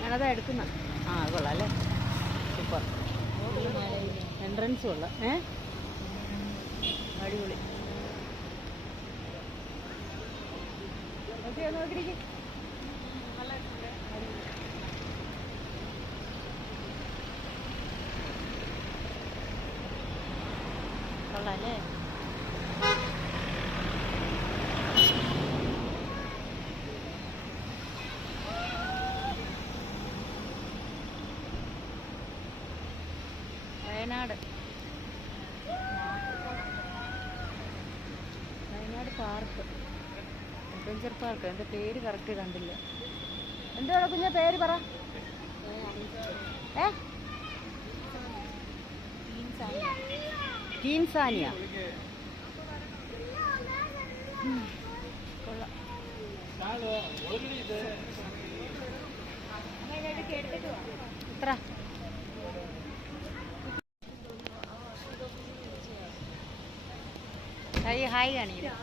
ഞാനതാ എടുക്കുന്ന. ആ കൊള്ളാം അല്ലേ സൂപ്പർ. എൻട്രൻസ് കൊള്ളാം ഏ? അടിപൊളി. കൊള്ളാം അല്ലേ Wayanad. Wayanad park adventure park എന്റെ പേര് കറക്റ്റ് കണ്ടില്ല. എന്തുവാ കുഞ്ഞ പേര് പറ? ഏ? കീൻസാനിയ. കൊള്ളാം. ഹായ് കാണിക്കും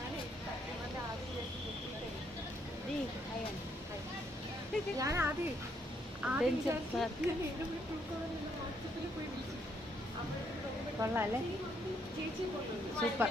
ഞാൻ ആദ്യം കൊള്ളാം അല്ലേ? സൂപ്പർ.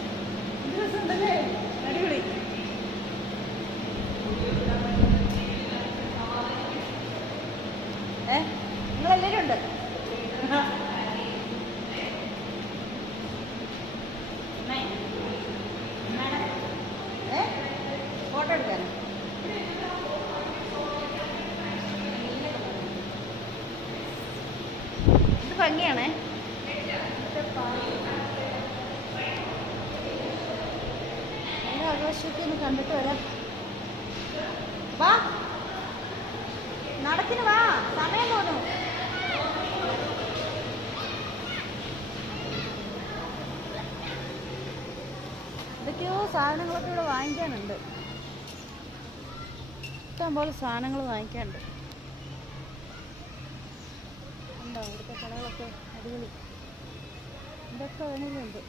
ഭംഗിയാണേ. കണ്ടിട്ട് വരാം. വാ. നടക്കിന് വാ. സമയം പോന്നു. എന്തൊക്കെയോ സാധനങ്ങളൊക്കെ ഇവിടെ വാങ്ങിക്കാനുണ്ട്. ഇഷ്ടംപോലെ സാധനങ്ങൾ വാങ്ങിക്കാനുണ്ട്. ഉണ്ടോ ഇവിടുത്തെ കടകളൊക്കെ അടിപൊളി. ഇതൊക്കെ വേണമെങ്കിലുണ്ട്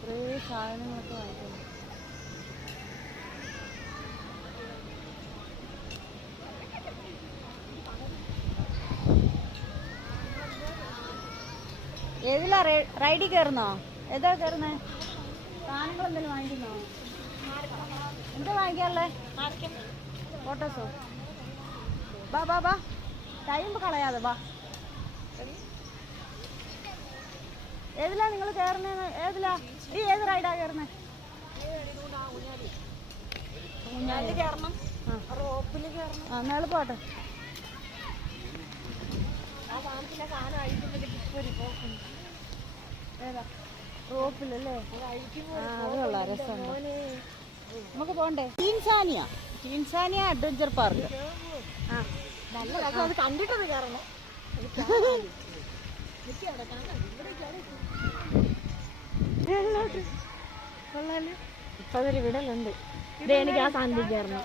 കുറേ സാധനങ്ങളൊക്കെ വാങ്ങിക്കുന്നു ഏതിലാ റൈഡിൽ കയറുന്നോ ഏതാ കയറുന്നേ സാധനങ്ങൾ എന്തെങ്കിലും വാങ്ങിക്കുന്നോ? എന്താ വാങ്ങിക്കാനുള്ളേ? ഫോട്ടോസോ? ബാ ബാ ബാ. ടൈം കളയാതെ ബാ. ഏതിലാ നിങ്ങൾ കയറുന്നത് ഏതിലാ? ഈ ഏത് റൈഡാ കയറുന്നത് പോട്ടെ. പോക്കുണ്ട് ഏതാ? റോപ്പിലല്ലേ? അത് അഴിക്കുമ്പോൾ ആ അത് കൊള്ളാം. രസമുണ്ട്. നമുക്ക് പോണ്ടേ? ടീൻസാനിയ. Tanzania adventure park. ആ. നല്ല രസം. അത് കണ്ടിട്ടത് കയറണം ഇവിടെ കയറി മേളിലോട്ട്. കൊള്ളാലോ ഇപ്പൊ അതൊരു വിടലുണ്ട്. ഇത് എനിക്ക് ആ സാധനത്തിൽ കയറണം.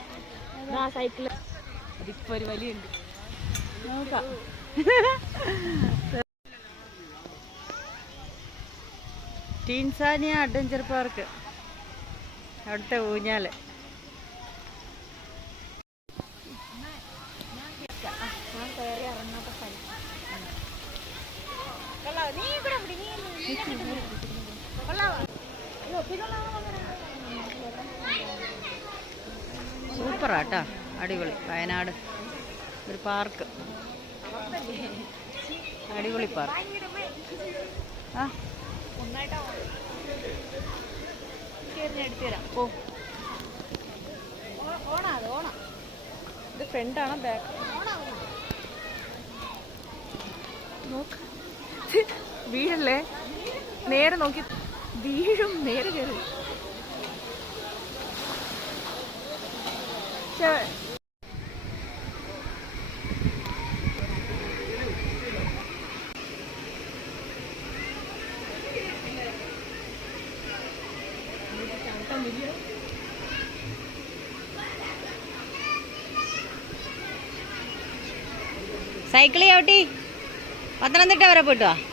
ആ സൈക്കിൾ. അതിപ്പോ ഒരു വലിയുണ്ട്. നോക്കാം. Tanzania adventure park. അവിടുത്തെ ഊഞ്ഞാൽ ഞാൻ കയറി ഇറങ്ങാത്ത സ്ഥലം സൂപ്പറാട്ടാ അടിപൊളി വയനാട് ഒരു പാർക്ക്. അടിപൊളി പാർക്ക്. ആ. ഓ. ഇത് ബാക്ക് നോക്ക്. വീഴല്ലേ? നേരെ നോക്കി. വീഴും നേരെ കയറി. സൈക്കിൾ ചവിട്ടി. പത്തനംതിട്ട വരെ പോയിട്ട്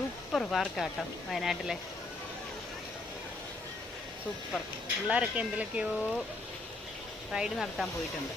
സൂപ്പർ പാർക്കാട്ടോ വയനാട്ടിലെ. സൂപ്പർ. പിള്ളേരൊക്കെ എന്തിലൊക്കെയോ റൈഡ് നടത്താൻ പോയിട്ടുണ്ട്.